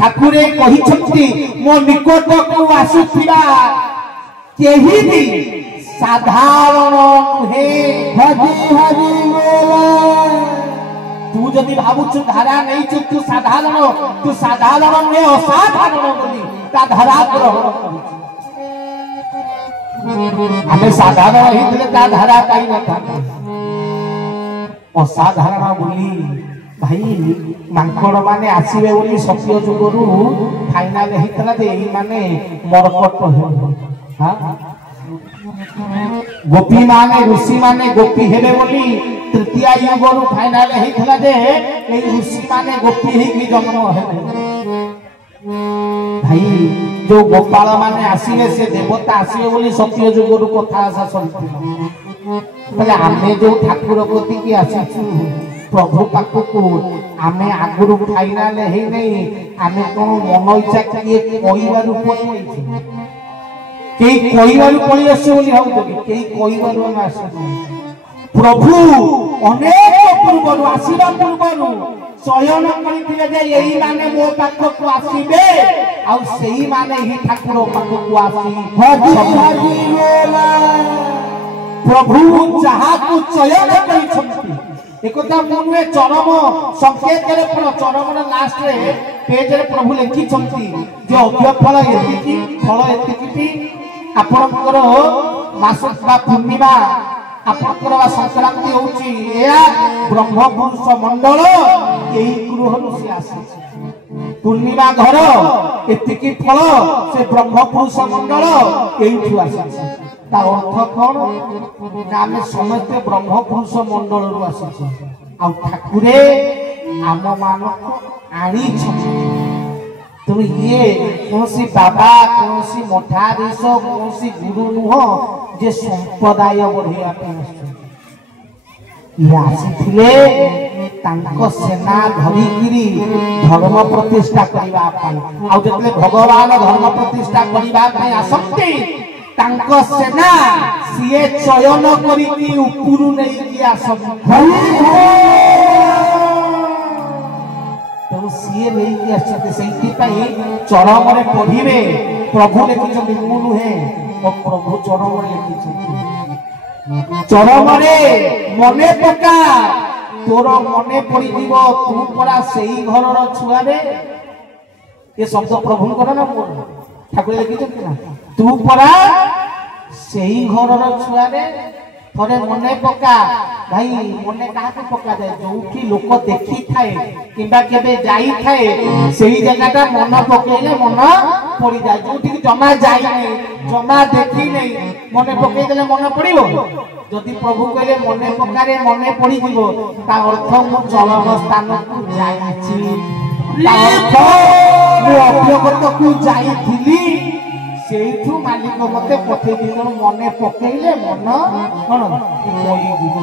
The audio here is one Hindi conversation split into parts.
ठाकुरे कहिछंती मो निकट को आसुथिबा केही भी साधारण नुहे हरि हरि बोला तू जदि भाबुछु धारा नहीं छु तू साधारण ने असाधारण बोली ता धारा ग्रहण करिछु हमें साधारण ही थे ता धारा काई न था असाधारण बोली भाई मांकड़ माने आसीबे बोली सत्य जुगरु फाइनल हेतला दे माने मरकट हो हां गोपी माने ऋषि माने गोपी हेबे बोली तृतीय युगरु फाइनल हेतला दे ए ऋषि माने गोपी ही की जन्म हेबे भाई जो गोपाल माने आसीले से देवता आसीले बोली सत्य जुगरु कथा आशा सरिथि तले आमे जो ठाकुर गति की आसीछु प्रभु पाखु को आमे आगुरु फाइनल हे नहीं आमे कोन मन इच्छा किए कोइबारु पळी केई कोइबारु पळी आसे बोली हाउ तो केई कोइबारु हम आसे प्रभु अनेक पूर्वरु आसीबा पूर्वरु शयन करिथिले जे एही माने मो पाखु को आसीबे आ सेही माने ही ठाकुर पाखु को आसी हरि हरि बोला प्रभु जहा को चयन करिछंती एकता मनुए चरम संकेत रे पर चरम लास्ट रे पेज रे प्रभु लिखि छंती जे अव्य फल एतिकी आपनकर मास बा पूर्णिमा आपनकर संक्रांति होची या ब्रह्म पुरुष मंडल एही गृहरु से आसी पूर्णिमा घर एतिकी फल से ब्रह्म पुरुष मंडल एही आसी ता अर्थ कोन नाम समस्त ब्रह्म पुरुष मंडल रु आसी आ ठाकुरे आम मानक आनी छथि तो ये कोनसी बाबा कोनसी मठाधीश कोनसी गुरु नुह जे संप्रदाय बढ़िया पे ये आसीथिले तांको सेना धरिकिरी धर्म प्रतिष्ठा करिबा पाई आ जतले भगवान धर्म प्रतिष्ठा करिबा पाई आसक्ति तांको सेना सिए चयन करिकी उपुरु नै कि आसब तो सिए नै कि आछते सेति पई चरम रे पढिबे प्रभु लिखिछन मुनु हे ओ प्रभु चरम रे लिखिछन चरम रे मने पका तोर मने पड़ी दिबो तू परा सेही घरर छुआ रे ये शब्द प्रभु कर ना ठाकुर लिखिछन ना तू परा सेही घरर छुआ रे थरे मने पका भाई मने काहा को पका दे जोठी लोक देखि थाए किबा केबे जाई थाए सेही जगहटा मन पकेले मन पड़ी जाय जोठी जमा जाई नै जमा देखि नै मने पके देले मन पड़िबो जदि प्रभु कहले मने पकारे मने पड़ी दिबो ता अर्थ मु चलम स्थान को जाईछि ता अर्थ मु अभ्यगत को जाईथिली सेठू मालिक मते पठे दिनो मने पकेइले मन कोन कोई दिबो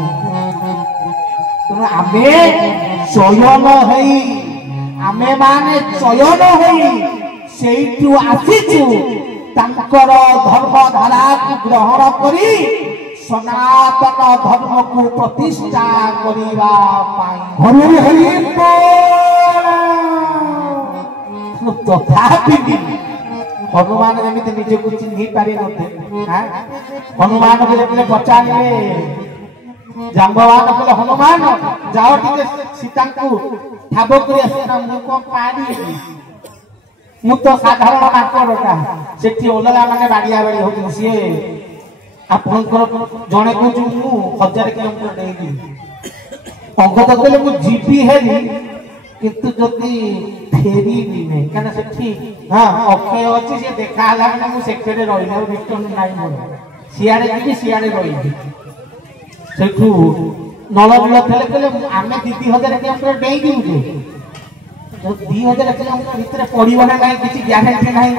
तो आमे चयन हई आमे माने चयन हई सेठू आसीछु तांकर धर्म धारा को ग्रहण करी सनातन धर्म को प्रतिष्ठा करिबा पाई हरि हरि बोल तथापि हनुमान जमिति निजे को चिन्हि पारि नथे हां हनुमान को जबले पचारे जांबवान को हनुमान जाओ टिके सीता को ठाबो करी आसना मु को पारी मु तो साधारण माकड़टा सेठी ओलगा माने बाडिया बाडी हो सिए आपनकर जणे को मु 1000 किलोमीटर देगी अंग तो कहले मु जीपी हेरी किंतु जति फेरी नहीं कना सेठी हां अक्षय अछि से देखा हला ना मु सेक्टरे रहिला रिटर्न नाही मोर सियाडे कि सियाडे रहि सेठू नलबिल थले कहले आमे 2000 किलोमीटर देई दिउ जे तो 2000 किलोमीटर भीतर पड़िबो ना नाही किछि ग्यारंटी नाही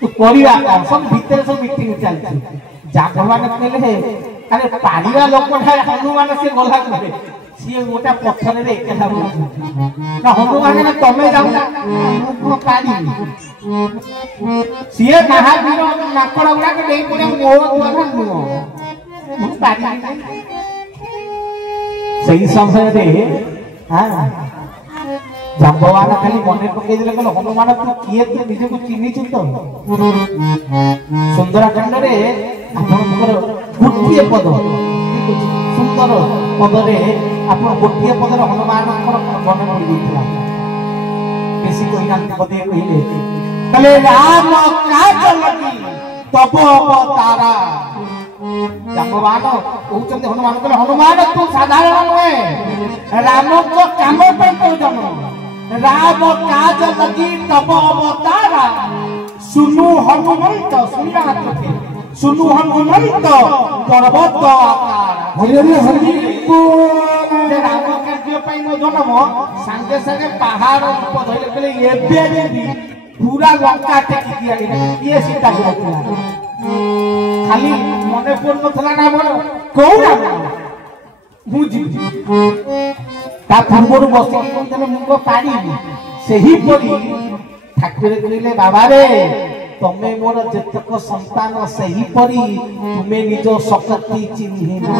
तो परिवा का सब भीतर सब मीटिंग चलछि जागवान कहले अरे पाड़िवा लोक हनुमान से गला करे सिए गोटा पत्थर रे एकला ना हनुमान ने तमे जाऊ ना को पाड़ी सिए महावीर नाकड़ गुडा के देई पड़े मो द्वारा नुओ पाड़ी सही समय रे हां जाम्बवान खाली मन पकई हनुमान तू किए तू निज को चिन्हिचु तो सुंदरकांड रे आपनकर गोटे पद सुंदर पदरे आप गोटे पदर हनुमान मन पड़ बेसी कही ना पदे कहले राम काज लगी तब अवतारा जाम्बवान कहते हनुमान कहले हनुमान तू साधारण नुहे राम को काम पर तो जन्म राम काज लगी तब अवतारा सुनु हनुमंत सुना थे सुनु हनुमंत पर्वत आकार हरि हरि हरि राम कार्य पाई न जन्म संगे संगे पहाड़ रूप धइले कहले एबे पूरा लंका टेकी दिया ये सीता करथिला खाली मने पूर्ण थला ना बोल कोउरा बुझी ता पूर्व बसी कोन मुंग पानी सही परी ठाकुर कहले बाबा रे तमे मोर जतक संतान सही परी तुमे निज शक्ति चिन्हि ना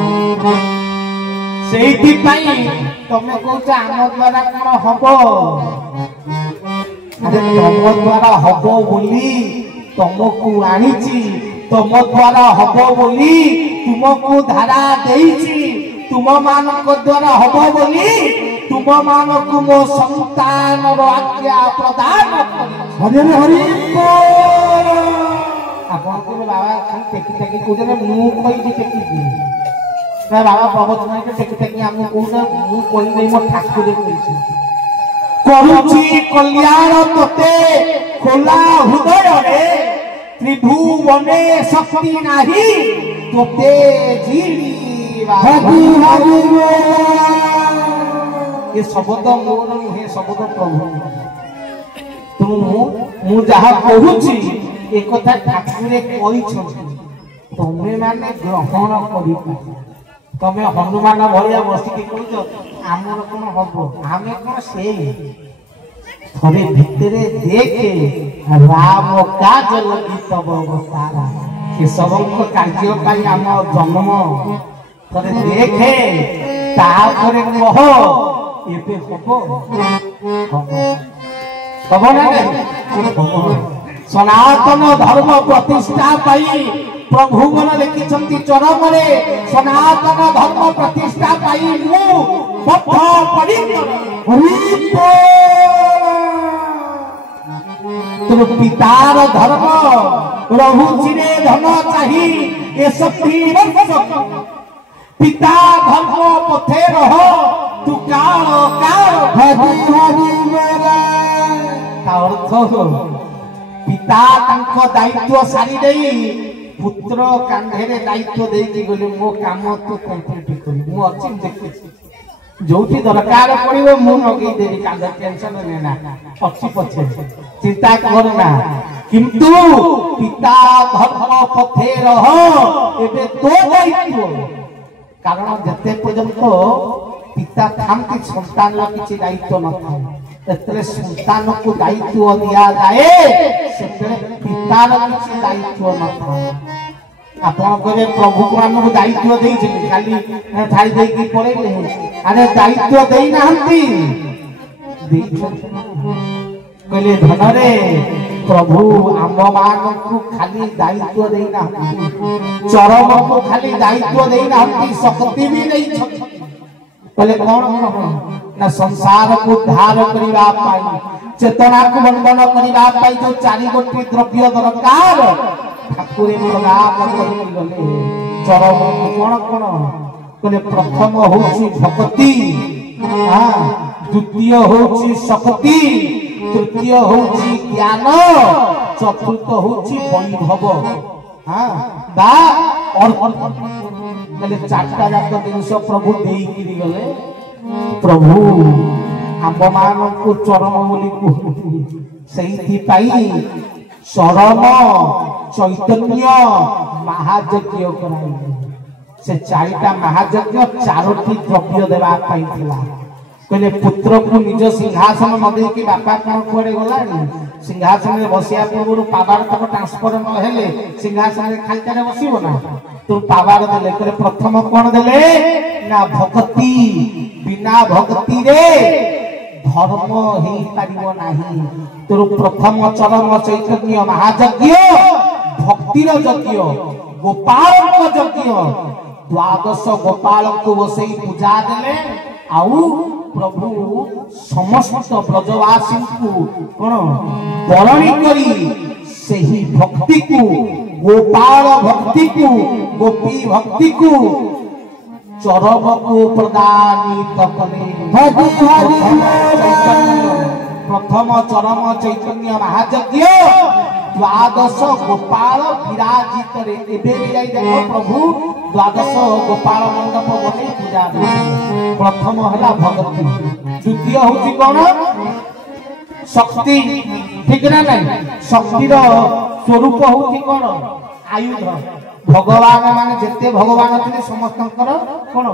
सेहिति पई तमे कहूछ आम द्वारा कोन हबो अरे तम द्वारा हबो बोली तुमको आनीची तुम द्वारा हबो बोली तुमको धारा देइची तुम मानक द्वारा हबो बोली तुम मानक मो संतान रो आज्ञा प्रदान हरि हरि बोल आपन को बाबा टेकी टेकी कोजरे मु कहि टेकी ना बाबा प्रवचन के टेकी टेकी हम कोना मु कहि नै मो ठाकुर कहिছি करूची कल्याण तोते खोला हृदय रे त्रिभुवने शक्ति नाही तोते जीवी हरि हरि ये शब्द मोर हे शब्द प्रभु तू मु जहा कहूची एक कथा ठाकुरे कहि छ तमे माने ग्रहण करि तमे हनुमान भलिया बसी के कहू आमर कोन हबो आमे कोन से थोड़े भितरे देखे राम काज लगी तब अवतारा ये सबको कार्य पाई आम जन्म थोड़े देखे तापरे कह एबे हबो हबो ना सनातन धर्म प्रतिष्ठा पाई प्रभु मन लिखिछंती चरम रे सनातन धर्म प्रतिष्ठा पाई मु पथ पड़ी हरि तुम पितार धर्म प्रभु चिरे धन चाही ए शक्ति पिता धर्म पथे रह तू काल काल हरि हरि मेरा का अर्थ पिता तांको दायित्व सारी देई पुत्र कांधेरे दायित्व देई गले मो काम तू कंप्लीट करी मु अछि देखि जोठी दरकार पड़िबो मु नगई देबी कांध टेंशन लेना अछि पछे चिंता करना किंतु पिता धर्म पथे रह एबे तो दायित्व कारण जते पर्यंत पिता थांती संतान ला किछि दायित्व न थाए एतरे संतान को दायित्व दिया जाए सेतरे पिता ला किछि दायित्व न थाए आपण कहे प्रभु को हमको दायित्व देई छै खाली थाई देई की पड़े अरे दायित्व देई नाहंती देई कहले धन रे प्रभु आम मान को खाली दायित्व देई नाहंती चरम को खाली दायित्व देई नाहंती शक्ति भी नहीं छ कहले कौन ना संसार को उद्धार करिबा पाई चेतना को बंधन करिबा पाई जो चारि गोटी द्रव्य दरकार ठाकुरे मोर नाम कहि गले चरम कोन कोन कहले प्रथम होछि भक्ति हां द्वितीय होछि शक्ति तृतीय होछि ज्ञान चतुर्थ होछि वैभव हां बा और कहले चारटा जात जिनिस प्रभु देई कि गले प्रभु आम मान को चरम बोली कहू सेहिथि पाई चरम चैतन्य महायज्ञ कराई से चारिटा महायज्ञ चारोटी द्रव्य देवा पाई थिला कहले पुत्र को निज सिंहासन न दे कि बापा कोन कोड़े गला सिंहासन में बसिया पूर्व पावार तक ट्रांसफर न हेले सिंहासन में खाली करे बसिबो ना तो पावार देले कहले प्रथम कोन देले ना भक्ति बिना भक्ति रे धर्म हो पारिबो नाही। तो प्रथम चरम चैतन्य महायज्ञ भक्तिर यज्ञ गोपाल यज्ञ द्वादश गोपाल को बसई पूजा देले आउ प्रभु समस्त ब्रजवासी को कोन बरणी करी सही भक्ति को गोपाल भक्ति को गोपी भक्ति को चरम को प्रदानित कले। प्रथम चरम चैतन्य महायज्ञ द्वादश गोपाल विराजित रे एबे भी जाई देखो प्रभु द्वादश गोपाल मंडप बने पूजा दे। प्रथम हला भक्ति द्वितीय होची कोन शक्ति ठीक ना नहीं शक्तिर स्वरूप होची कोन आयुध भगवान माने जते भगवान थिले समस्तंकर कोन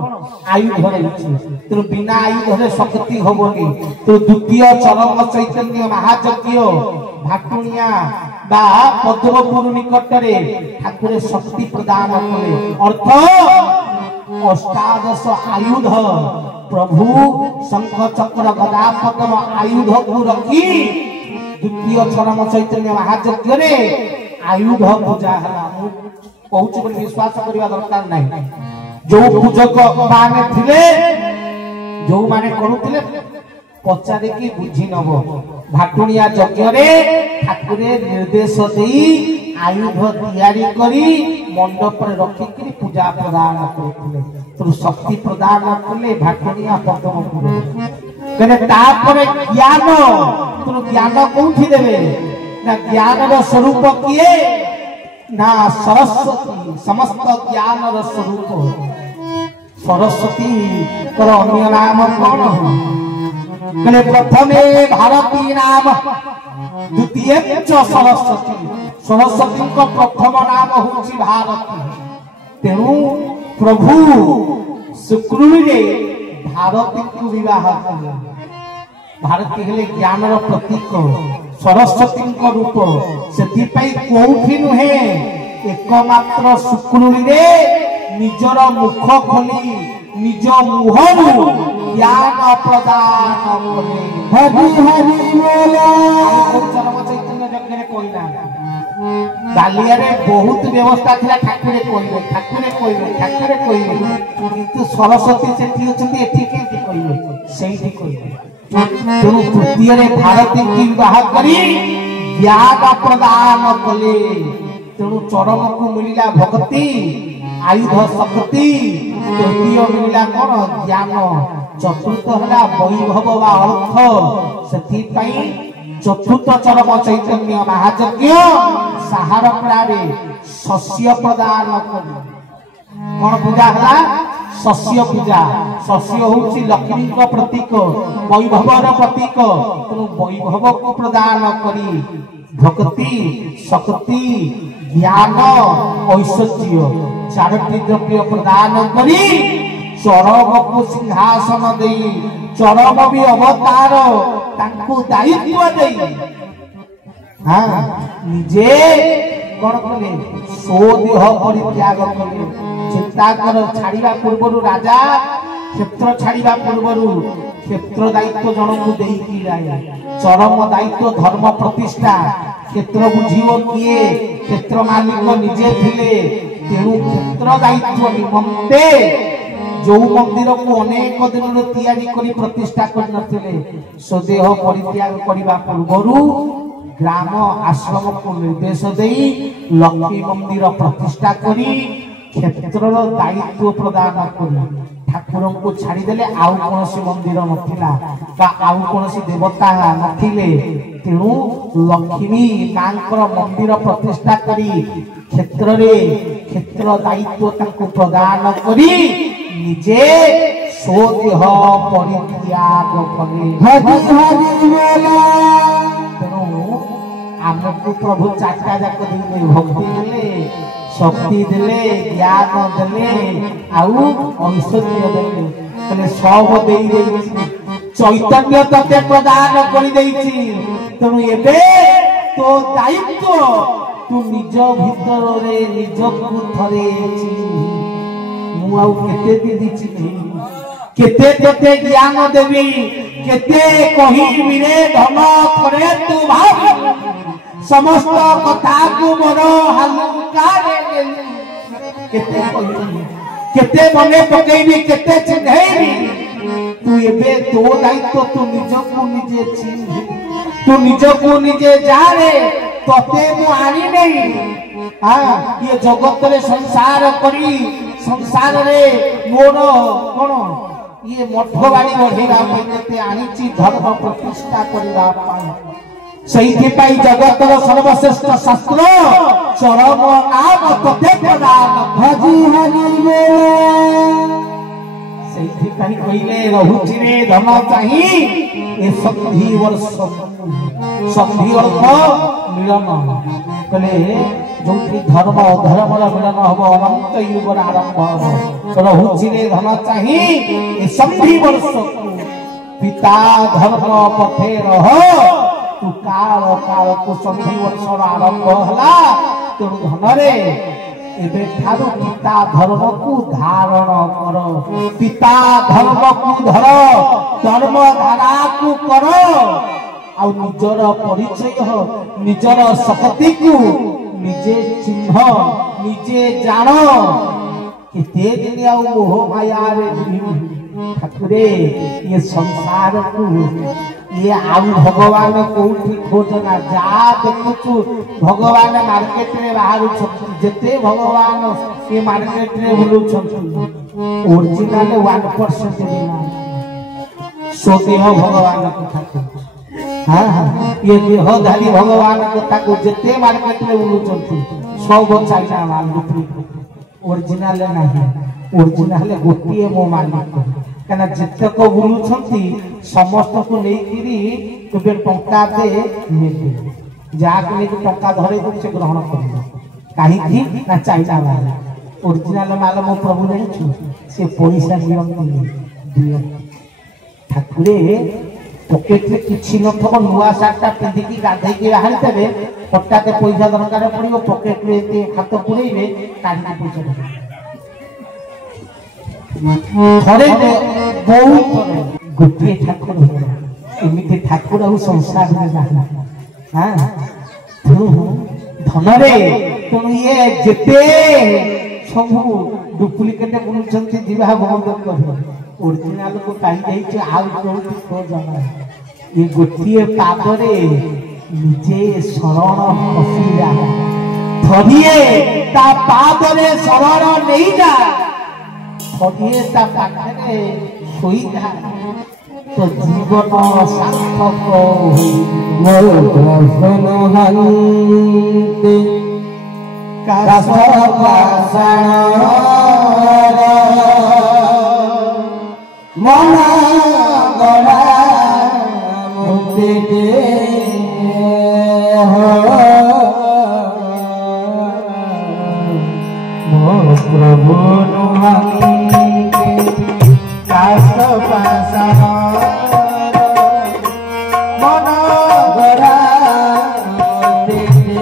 आयुध रहिछि तो बिना आयुध रे शक्ति होबोनी। तो द्वितीय चरम चैतन्य महायज्ञ भाटुनिया बा पद्मपुर निकटरे ठाकुर शक्ति प्रदान कले अर्थ अष्टादश आयुध प्रभु शंख चक्र गदा पद्म आयुध को रखी द्वितीय चरम चैतन्य महायज्ञ रे आयुध पूजा हला कहूच बोली विश्वास करबा दरकार नाही। जो पूजक माने थिले जो माने करूथिले पचारे की बुझी नबो भाटुनिया यज्ञ रे ठाकुरे निर्देश देई आयुध तैयारी करी मंडप रे रखी करी पूजा प्रदान करथिले। तो शक्ति प्रदान करले भाटुनिया पद्मपुर कने तापरे ज्ञान तो ज्ञान कोठी देबे ना ज्ञान रो स्वरूप किए ना सरस्वती समस्त ज्ञान रो स्वरूप सरस्वती कर अन्य नाम कौन कने प्रथमे भारती नाम द्वितीय सरस्वती सरस्वती को प्रथम नाम होची भारती। तेणु प्रभु शुक्रुणी रे भारती को विवाह कले। भारती हेले ज्ञान रो प्रतीक सरस्वती को रूप सेति पई कोठी नुहे एकमात्र शुक्रुणी रे निजर मुख खोली निज मुहरु ज्ञान प्रदान कले। हरि हरि बोला चरम चैतन्य यज्ञ रे कोइना बालिया रे बहुत व्यवस्था थिला ठाकुरे कोइले किंतु सरस्वती सेठी अछंती एठी केति कोइले सेठी कोइले। तो तृतीय रे भारती की विवाह करी ज्ञान प्रदान कले। तेणु चरम को मिलिला भक्ति आयुध शक्ति तृतीय मिलिला कोन ज्ञान चतुर्थ हला वैभव वा अर्थ। सेथि पई चतुर्थ चरम चैतन्य महायज्ञ साहार प्रारे शस्य प्रदान कले। कोन पूजा हला शस्य पूजा शस्य होची लक्ष्मी को प्रतीक वैभव रो प्रतीक। तो वैभव को प्रदान करी भक्ति शक्ति ज्ञान ऐश्वर्य चारोटी द्रव्य प्रदान करी चरम को सिंहासन देई चरम भी अवतार तांको दायित्व देई हां निजे कोन कले सोदेह परित्याग कले। चिंता कर छाड़ीबा पूर्वरु राजा क्षेत्र छाड़ीबा पूर्वरु क्षेत्र दायित्व जन को देई की राय चरम दायित्व धर्म प्रतिष्ठा क्षेत्र बुझिबो किए क्षेत्र मालिक निजे थिले। तेणु क्षेत्र दायित्व निमंते जो मंदिर को अनेक दिन तैयारी करी प्रतिष्ठा कर नथिले स्वदेह परित्याग करिबा पूर्वरु ग्राम आश्रम को निर्देश देई लक्ष्मी मंदिर प्रतिष्ठा करी क्षेत्र दायित्व प्रदान करी ठाकुर को छाड़ी देले आउ कोनसी मंदिर नथिला बा आउ कोनसी देवता नथिले। तेणु लक्ष्मी मांकर मंदिर प्रतिष्ठा करी क्षेत्र रे क्षेत्र दायित्व तांको प्रदान करी निजे सोदेह परित्याग कले। हरि हरि बोला। तेणु आमको प्रभु चारटा जाक देले भक्ति देले शक्ति देले ज्ञान देले आउ ऐश्वर्य देले तने सब देई देई चैतन्य तते प्रदान करि देइछि। तेणु एबे तो दायित्व तू निज भीतर रे निज को थरे छि मु आउ केते दी दिछि केते तोते ज्ञान देवी केते कहिबी रे धन करे तू भाव समस्त कथा को मोर हलुका रे केते कहिबी केते मने पकेबी केते चिन्हैबी तू एबे तो दायित्व तू निजको निजे चिन्ह तू निजको निजे जाने तोते मु आनी नहीं हाँ ये जगत रे संसार करी संसार रे मोर कोन ये मठवाड़ी बढ़ेगा पते आनीची धर्म प्रतिष्ठा करबा पाई सही पाई जगत रो सर्वश्रेष्ठ शास्त्र चरम नाम तते प्रदान भजी हरि रे सही पाई कइले रहुची रे धन चाहि ए संधि वर्ष मिलन कले जोठी धर्म धर्म मिलन हबो अनंत युग आरंभ हबो रहुची रे धन चाहि ए संधि वर्ष पिता धर्म पथे रह तू काल काल को संधि वर्ष आरंभ हला तो धन रे एबे थारु पिता धर्म को धारण कर पिता धर्म को धर धर्म धारा को कर आ निजर परिचय निजर शक्ति को निजे चिन्ह निजे जान केते दिन आ मोह माया रे ठाकुरे ये संसार को ये आउ भगवान कोठी खोजना जा देखु भगवान मार्केट रे बाहर जते भगवान ये मार्केट रे बुलु ओरिजिनल 1% देना सोदेह भगवान को ठाकुर हां हां ये देहधारी भगवान को ताको जते मार्केट रे बुलु सब चाइना माल ओरिजिनल नहीं ओरिजिनल गोटिए मो मालिक कना जितक बुलुछंती समस्त को लेकिरी तबे टंका दे मिले जाके लेके टंका धरे को से ग्रहण करबो काहे की ना चाइना वाला ओरिजिनल माल मो प्रभु नहीं छु से पैसा दियो ठाकुरे पॉकेट रे किछि न थब नुवा साटा पिंदी की गाधै के बाहर तबे पट्टा के पैसा दरकार पड़ियो पॉकेट रे ते हाथ पुरैबे काढी पैसा थरे बहुत गोटे ठाकुर एमिति ठाकुर आ संसार में नाही हां धन रे तुम ये जेते सब डुप्लीकेट बुलुचंती दिवा बंद कर ओरिजिनल को काई जाई छै आउ कोठी को जाना ये गोटिए पाद रे निजे शरण पसिरा थरिए ता पाद रे शरण नहीं जा थरिए ता पाखरे सोई जा तो जीवन सार्थक होई मोर दर्शन हंते कास पाषाण मन गड़ा मुक्ति दे मो प्रभु कास पाषाण मन गड़ा मुक्ति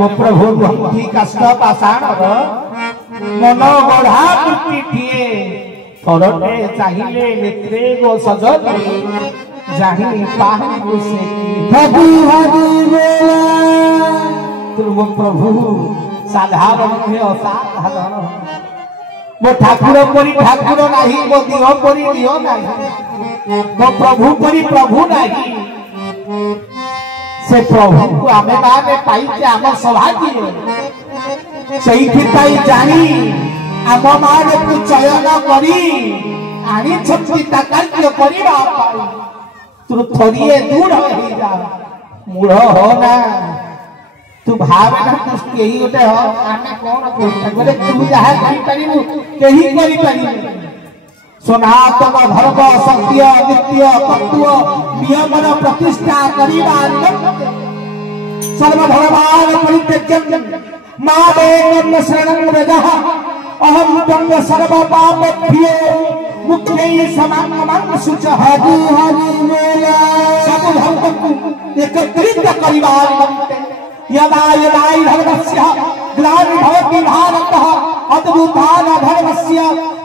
मो प्रभु भक्ति कष्ट पाषाण मन गढ़ा वृत्ति थिए थरटे चाहिए नेत्रे गो सजनी जाहि पाहु से हरि हरि तुम प्रभु साधारण है असाधारण मो ठाकुर परी ठाकुर नाही मो दिह परी दिह नाही मो प्रभु परी प्रभु नाही से प्रभु को आमे बामे पाइते आम सौभाग्य से जानी आम मान को चयन करी आनी छत्ती कार्य करवा तू थोड़िए दूर हो जा मूढ़ हो ना तू भावे ना तू कही गोटे हो आमे कौन बोले तू जहाँ करू कही करी सनातन धर्म सत्य नित्य तत्व नियम प्रतिष्ठा करिबा सर्वधर्मान परित्यज्य मामेकं शरणं व्रजः अहं त्वं सर्वपापेभ्यो मुक्त्यै समागमं शुचः सब धर्म को एकत्रित करिबा यदा यदा धर्मस्य ग्लानिर्भवति भारतः अद्भुतान धर्मस्य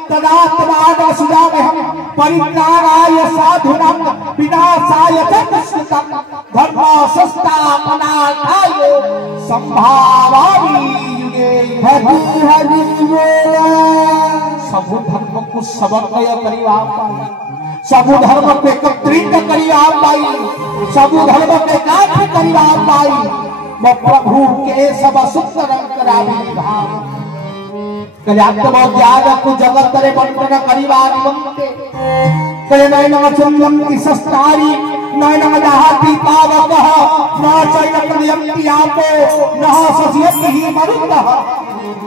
तदात्मान सुजामहं परित्राणाय साधूनां विनाशाय च दुष्कृतं धर्म संस्थापनार्थाय संभावामि युगे हरि सब धर्म को समन्वय करिवा सब धर्म को एकत्रित करिवा सब धर्म को एकाठ करिवा वो प्रभु के सब सुंदर करावी भाव कल्यात्म ज्ञान को जगत रे बंटन करिवा निमंते कले नयन चंदन की सस्तारी नयन दहाती पावकः न चैन प्रयंति आपो न ससियति ही मरुतः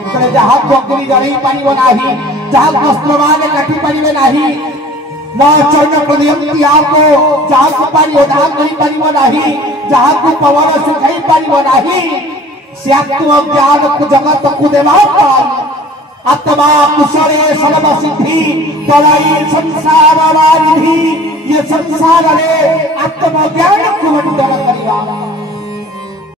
कले जहाँ को अग्नि जड़ी पारिब नाही जहाँ वस्त्रमान काटी पारिबे नाही न चैन प्रयंति आपो जहाँ को पारिब जहाँ करी पारिब नाही जहाँ को पवन सुखाई पारिब नाही स्यात्म ज्ञान को जगत को देवा आत्मा कुशले सर्व सिद्धि तलाई संसार वारिधि ये संसार रे आत्म ज्ञान को मंडन करिवा